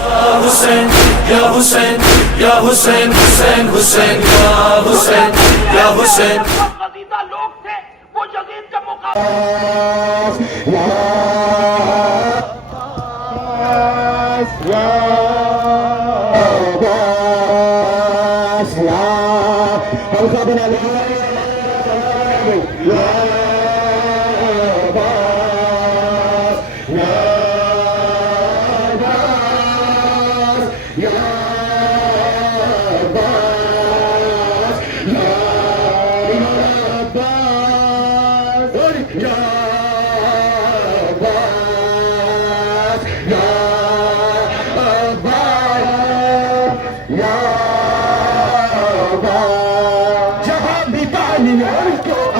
हुसैन या हुसैन या हुसैन हुसैन हुसैन या हुसैन या हुसैन। पसंदीदा लोग थे वो यजीद के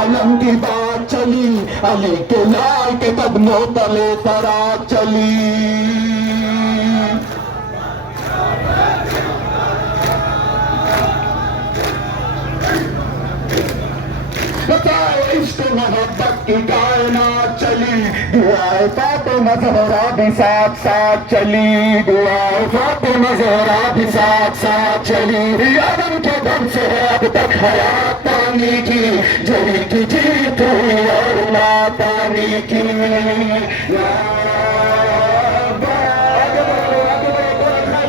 अलम की बात चली, अली के लाल के कदमों तले तराक चली। बताओ इश्क मोहब्बत की कायनात चली, दुआए फातिमा ज़हरा भी साथ साथ चली, दुआए फातिमा ज़हरा भी साथ साथ चली। आदम के दम से अब तक हयात पानी की, जली की जीत हुई और पानी की।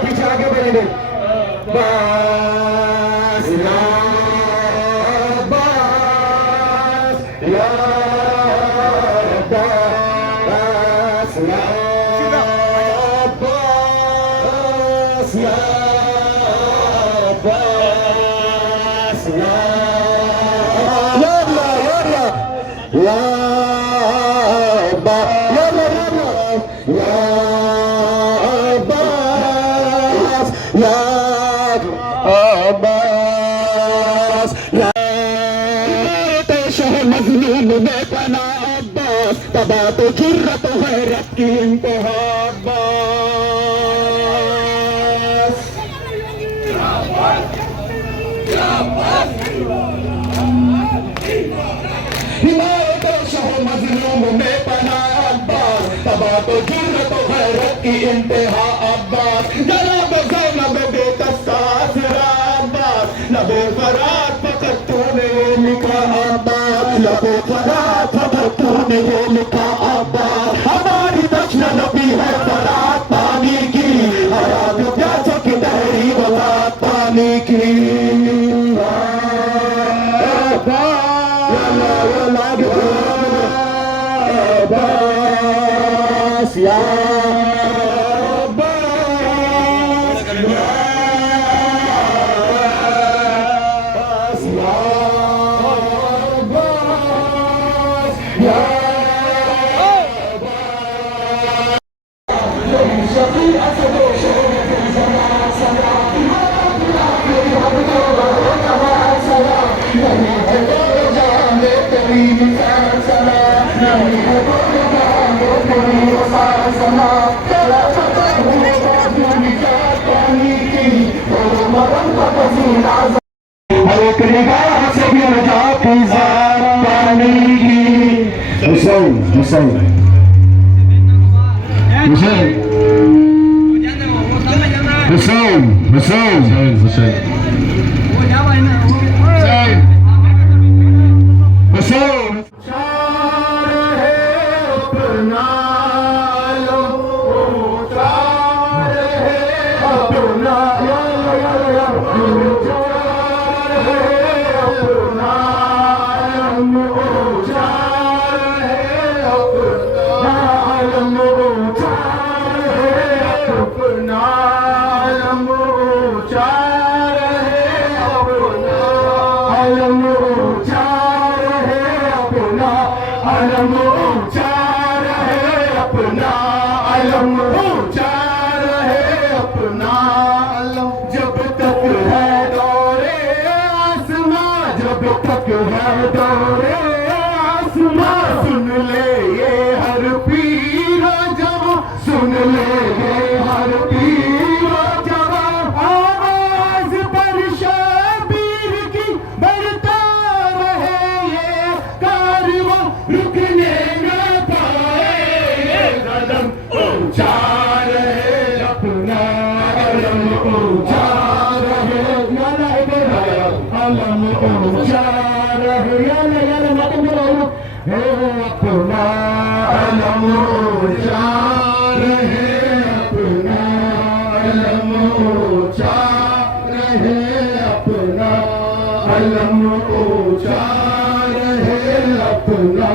पीछे आगे बढ़ेंगे बस मजलूम में पना अब्बास, तबा तो जुर्रत गैरत की इंतहा अब्बास। हिमायत शह मजलूम में पना अब्बास, तबा तो जुर्रत गैरत की इंतहा अब्बास। जनाब ज़ैनब बेकस्सा आसरा अब्बास, लबे फरात फकत तूने लिखा अब्बास, लबे फरात फकत तूने लिखा अब्बास। हमारी दक्षिण नबी है फरात पानी की, हयात प्यासों की तहरी वफात पानी की। अब्बास या हर एक निगाह से भी रजा की ज़ार पानी की। हुसैन हुसैन हुसैन हुसैन हुसैन हुसैन हुसैन अपना ऊंचा अलम ऊंचा रहे, याला इधर अलम ऊंचा रहे, याला मातम बोलो हे अपना अलम ऊंचा रहे, अपना अलम ऊंचा रहे, अपना अलम ऊंचा रहे, अपना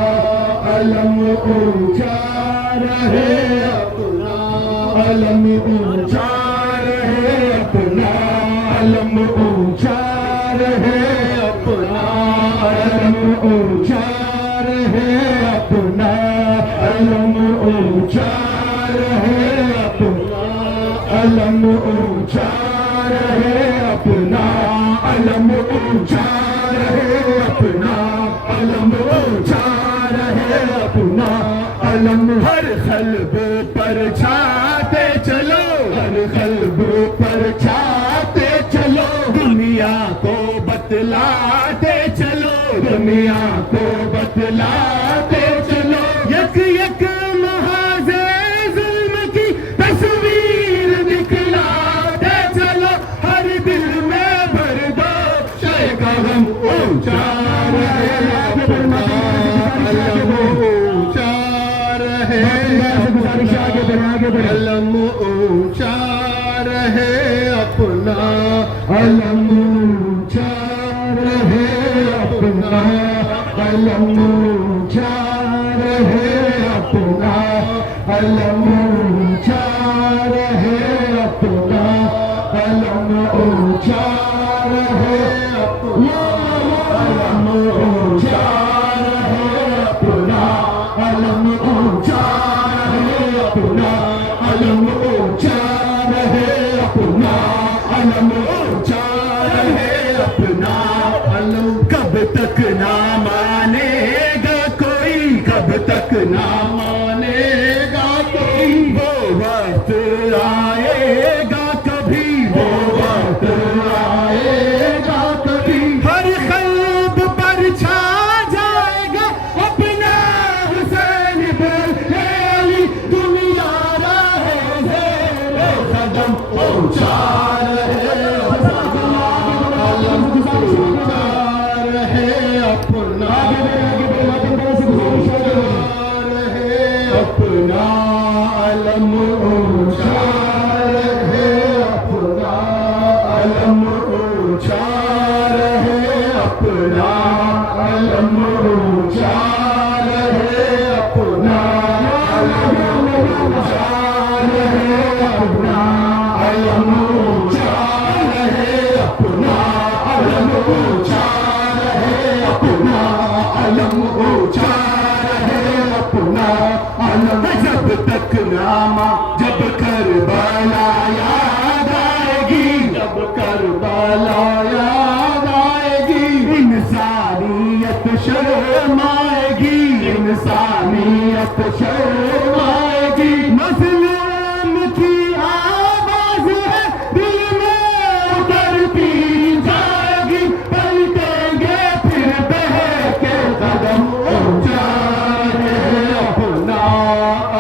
अलम ऊंचा रहे, अपना अलम ऊंचा रहे, अपना अलम ऊंचा रहे, अपना अलम ऊंचा रहे, अपना अलम ऊंचा रहे, अपना अलम ऊंचा रहे, अपना अलम ऊंचा रहे, अपना अलम ऊंचा रहे, अपना अलम हर खल्ब पर छाते चलो, हर खल्ब पर छाते चलो, दुनिया को बतलाते चलो, दुनिया को बतलाते चलो, यक यक महाज़े ज़ुल्म की तस्वीर दिखलाते चलो, हर दिल में भर दो शय का गम, ऊंचा रहे अपना अलम ऊंचा रहे, अलम ऊंचा रहे, अपना अलम ऊंचा रहे, अपना अलम ऊंचा रहे, अपना अलम ऊंचा रहे, अपना अलम ऊंचा रहे, अपना अलम ऊंचा रहे, अपना अलम ऊंचा रहे, अपना अलम ऊंचा रहे, अपना अलम ऊंचा रहे, अपना अलम कब तक ना मानेगा कोई, कब तक ना मानेगा कोई, वो वक्त आएगा कभी, वो वक्त आएगा कभी, हर कल्ब पर छा जाएगा अपना हुसैन बेली, दुनिया रहे ज़ेरे कदम, ऊंचा रहे अलम ऊंचा रहे, अपना रहे, अपना अलम ऊंचा रहे, अपना अलम ऊंचा रहे, अपना अलम ऊंचा रहे, अपना अलम ऊंचा रहे, अपना अलम ऊंचा रहे, अपना अलम ऊंचा रहे, अपना अलम ऊंचा रहे, अपना अलम जब तक नामा, जब करबला याद आएगी, जब करबला याद आएगी, इंसानियत शर्माएगी, इंसानियत शर्माएगी, मज़लूम की आवाज़ है दिल में उतरती जाएगी, पलटेंगे फिर बहके कदम, ऊंचा रहे अपना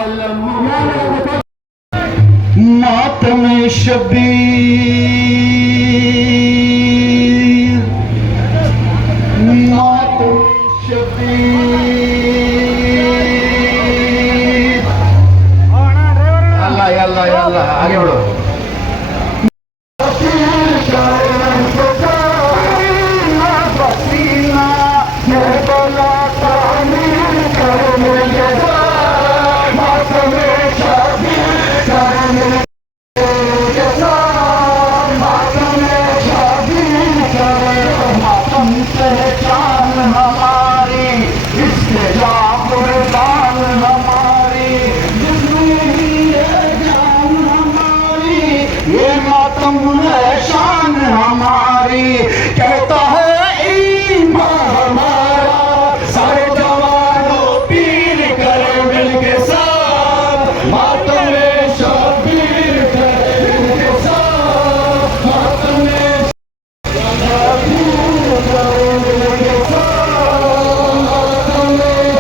अलम, मातम शबीर, मातम शबीर, अल्लाह अल्लाह अल्लाह, आगे बढ़ो। मातम है शान हमारी, कहता है ईमान हमारा, सारे जवानों पीर करे मिलके साथ, मातम शबीर करे मिलके साथ, मातम शबीर करे मिलके साथ, मातम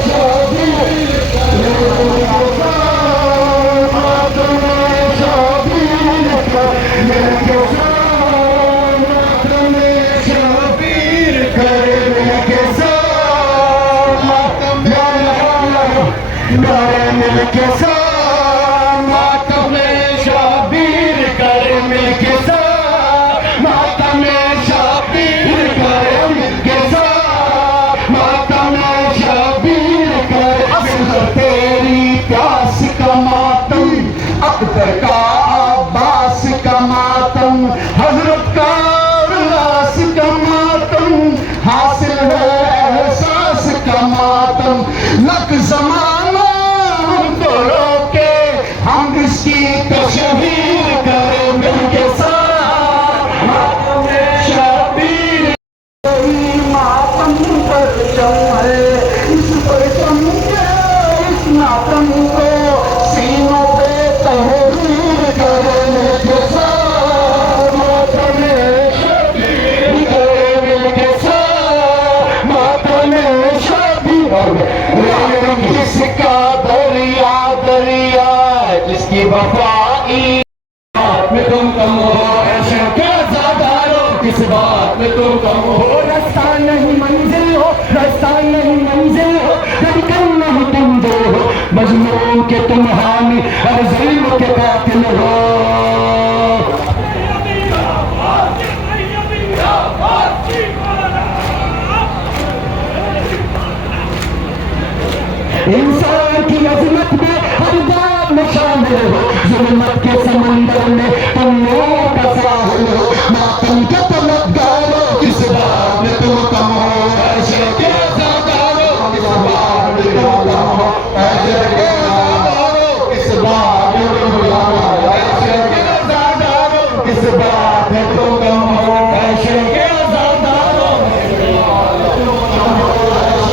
शबीर करे मिलके साथ, मातम शबीर करे के साथ मातम शबीर कर मिलके साथ मातम शबीर कर मिलके साथ मातम शबीर कर तेरी प्यास का मातम अकबर का अब्बास का मातम हजरत का उल्लास का मातम हासिल है एहसास का मातम लक जमाना हमको रोके हम इसकी तशहीर करें मिलके साथ मातम शबीर मातम पर चमके इस परचम के इस मातम को सीनों पे तहरीर करें मिलके साथ मातम शबीर करें मिलके साथ मातम शबीर जिसका दरिया दरिया जिसकी वफाई में तुम कम हो ऐसे क्या ज़ादारो किस बात में तुम कम हो रास्ता नहीं मंजिल हो रास्ता नहीं मंजिल हो धड़कन नहीं तुम दो हो मजनून के तुम हामी और जुल्म के कातिल हो इंसान की अजमत में हर बात में शामिल हो जुल्मत के समंदर में तुम नूर का साहिल हो मातम के तलबगारो किस बात में तुम कम हो ऐसे के ज़ादारो किस बात में तुम कम हो ऐसे के ज़ादारो किस बात में तुम कम हो ऐसे के ज़ादारो किस बात में तुम कम हो ऐसे के ज़ादारो किस बात में तुम कम हो ऐसे के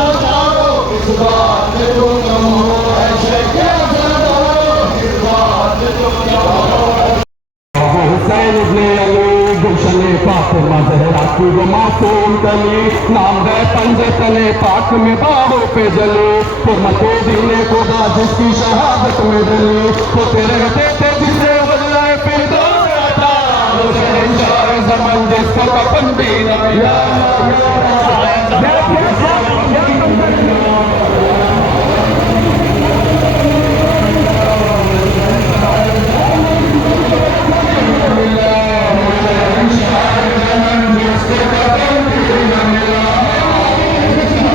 ज़ादारो किस बात में तुम कम हो ऐसे के ज़ादारो किस बात में तुम कम हो हुसैन इब्ने अली गुलशन फातिमा ज़हरा की वो मासूम कली नाम है पंजे तले पाक में बाहों पे जली हुर्मते दीने खुदा जिसकी शहादत में डली होते रहते थे जिसे बदलाए फिर दो शहंशाह ज़मान जिसको कफन भी न मिला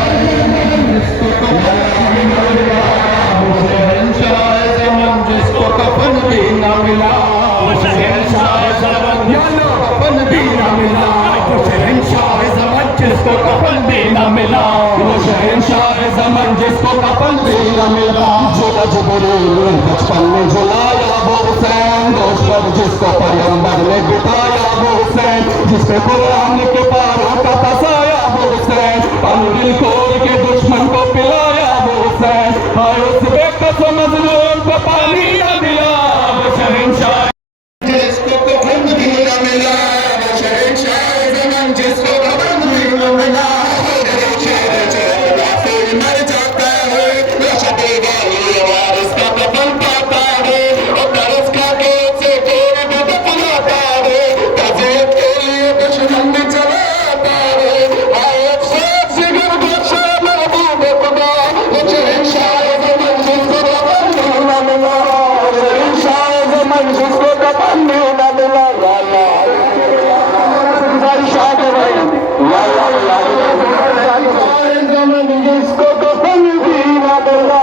जिसको कफन भी न मिला शहंशाह ज़मान जिसको कफन भी न मिला शहंशाह ज़मान जिसको कफन भी न मिला शहंशाह ज़मान जिसको कफन भी न मिला झूला जुबरील बचपन में झुलाया वो हुसैन दोष पर जिसको पैगंबर ने बिठाया वो हुसैन जिसपे कुरान के पारों का फसाया वो हुसैन दिल खोल के दुश्मन को पिलाया वो हुसैन हाय उस बेकसो मज़लूम को पानी न मिला वो शहंशाह जिसको कफन भी न मिला वो शहंशाह ज़मान जिसको कफन भी न मिला मर जाता है शबे वाली वारिस का कफन पाता है और तरस खा के से तेरे भी दफनाता है तज़ीब के लिए दुश्मन भी चलाता है आए अफसोस जिगर बख्शा महबूब खुदा वो शहंशाह ज़मान जिसको कफन भी न मिला शहंशाह ज़मान जिसको कफन भी न मिला जिसको कफन भी न मिला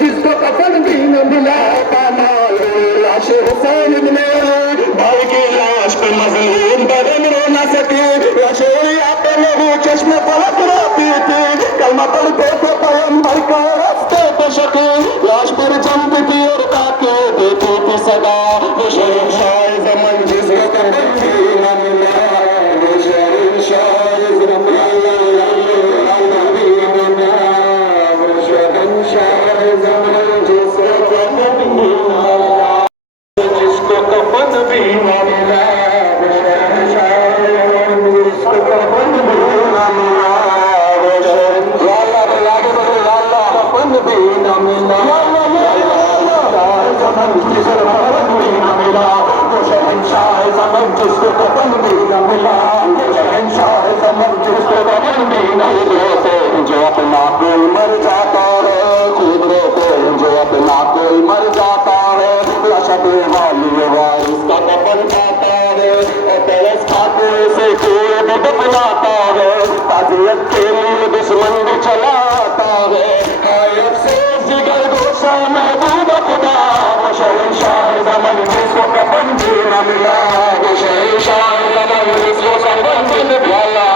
जिसको कफन भी न मिला पामाल लाश हुसैन इब्ने भाई की लाश पे मज़लूम बदन रो न सके रशोया पे लहू चश्मे पलक रोती थी कलमा पढ़ते थे पैगंबर का रास्ते पे शके लाश पर जमती थी और ताके देती थी सदा वो शहंशाह ज़मान जिसको कफन भी न मिला वो शहंशाह ज़मान जिसको दफनाता है, ताज़ियत के लिए दुश्मन भी चलाता है। हाय अफसोस जिगर गोशा महबूब खुदा, वो शहंशाह ज़मान जिसको कफन भी न मिला, वो शहंशाह ज़मान जिसको कफन भी न मिला।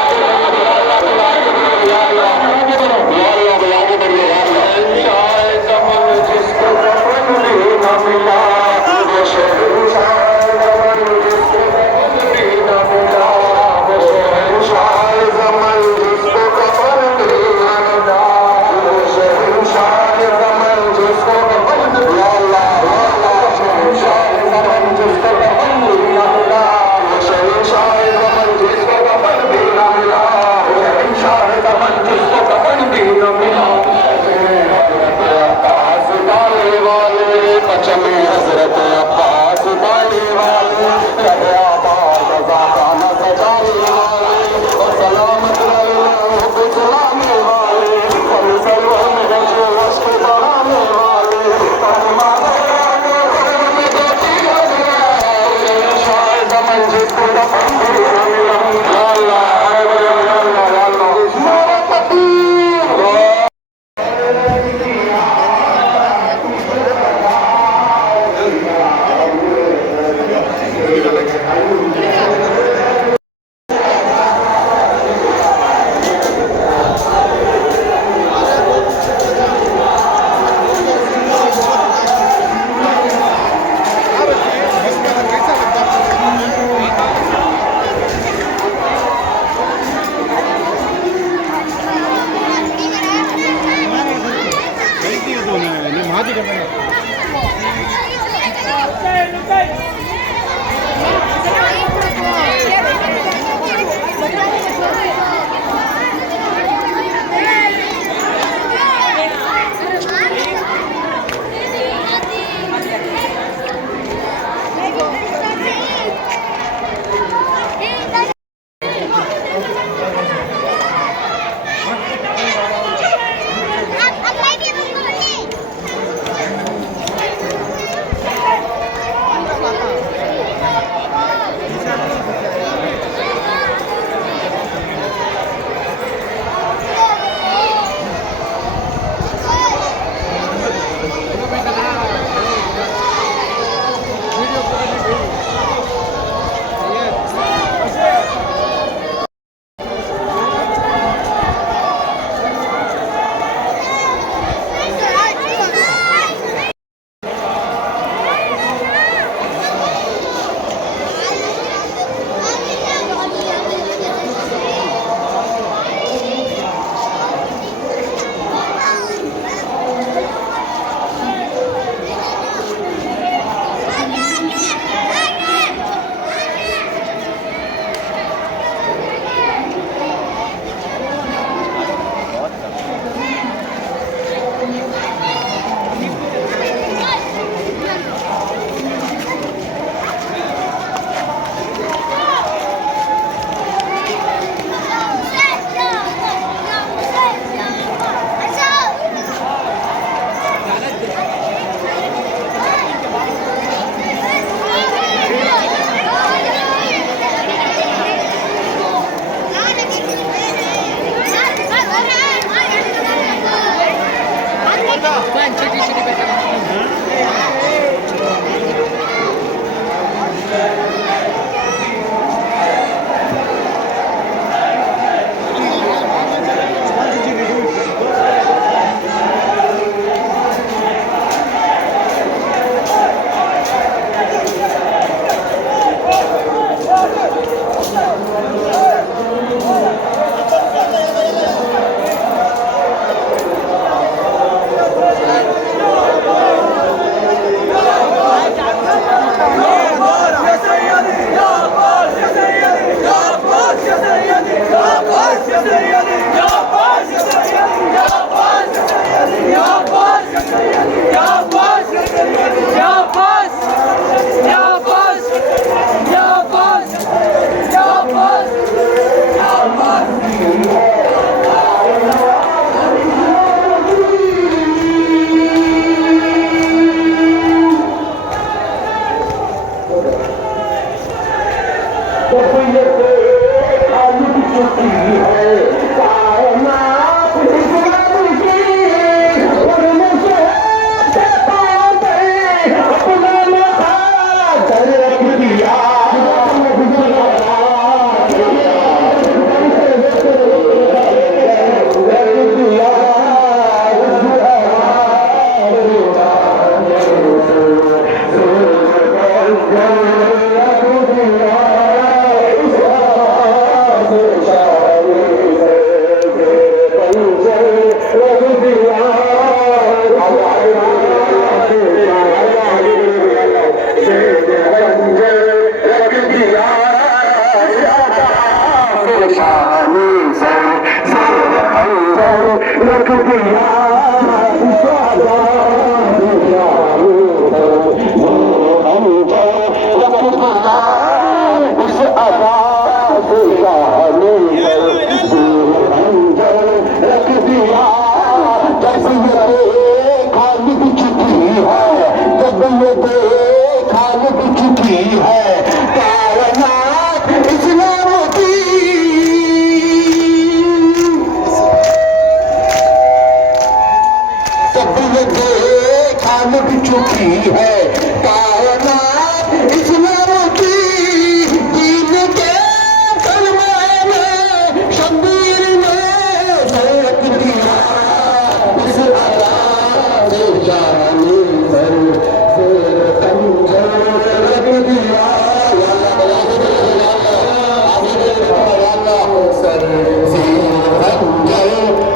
पर खंजर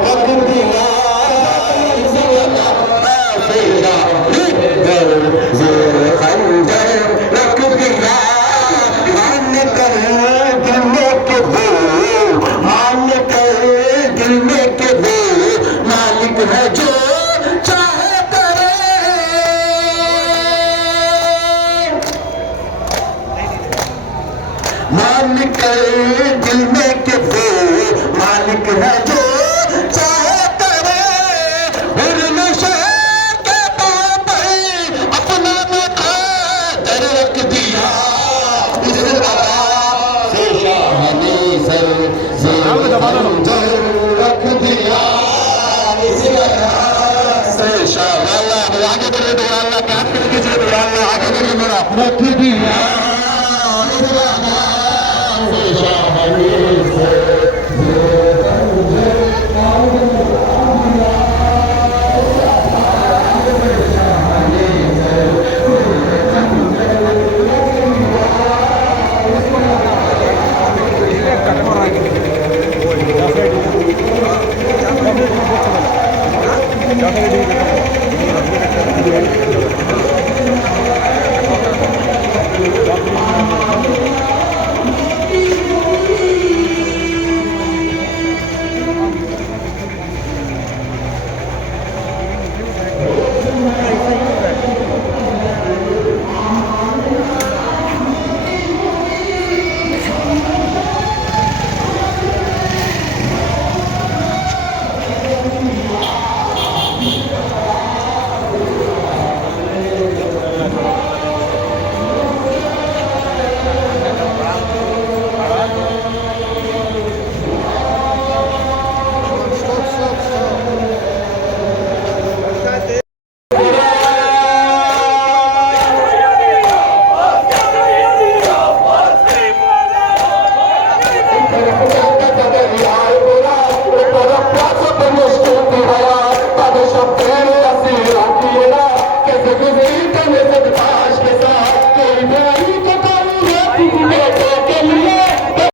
रख दिया खंजर रख दिया मान कर दिल में के वो मान कर दिल में के वो मालिक है जो चाहे करे मालिक दिल में के वो मालिक है जो चाहे करे नशे के पाँव पर अपना मुक़द्दर रख दिया इस आवाज़ से शाह ने सर से खंजर रख दिया इस आवाज़ से शाह अल्लाह आगे बढ़े तो अल्लाह क्या करके चले अल्लाह आगे बढ़े मेरा रख दिया